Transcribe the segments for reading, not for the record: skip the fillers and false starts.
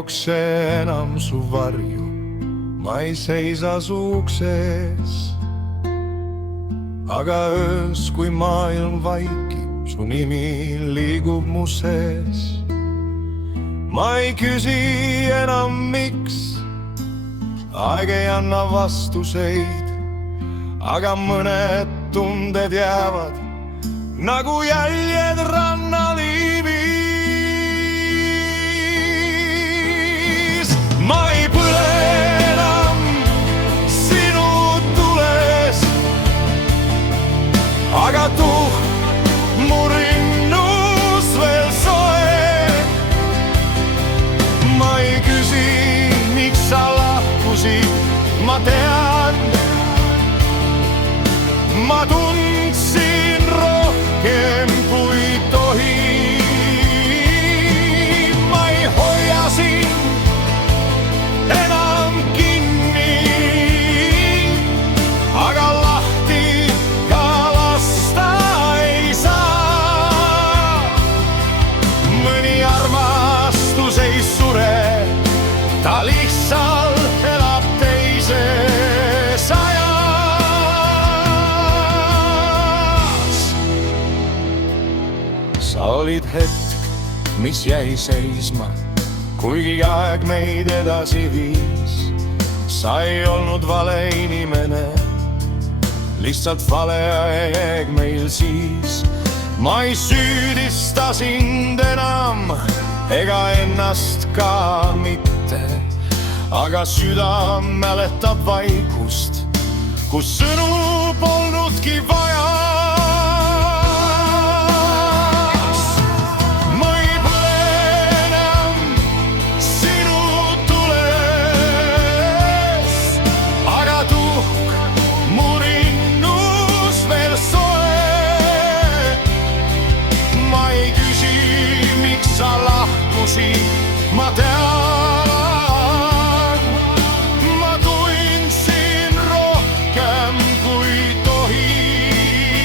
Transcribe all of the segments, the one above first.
jookse enam su varju, ma ei seisa su ukses. aga öös, kui maailm vaikib, su nimi liigub mu sees. ma ei küsi enam, miks, aeg ei anna vastuseid, aga mõned tunded jäävad nagu jäljed rannaliivis. ma ei põle enam sinu tules, aga tuhk mu rinnus veel soe. ma ei küsi, miks sa lahkusid, ma tean, ma tundsin rohkem kui tohib. ma ei hoia sind enam kinni, aga lahti ka lasta ei saa. mõni armastus ei sure, ta lihtsalt elab teises ajas. sa olid hetk, mis jäi seisma, kuigi aeg meid edasi viis. sa ei olnud vale inimene, lihtsalt vale aeg meil siis. ma ei süüdista sind enam ega ennast ka mitte, aga süda mäletab vaikust, kus sõnu polnudki vaja. ma ei põle enam sinu tules, aga tuhk mu rinnus veel soe. ma ei küsi, miks sa lahkusid, ma tean, ma tundsin rohkem kui tohib.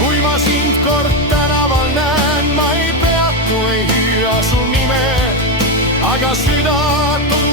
kui ma sind kord tänaval näen, ma ei peatu, ei hüüa su nime, aga süda tundub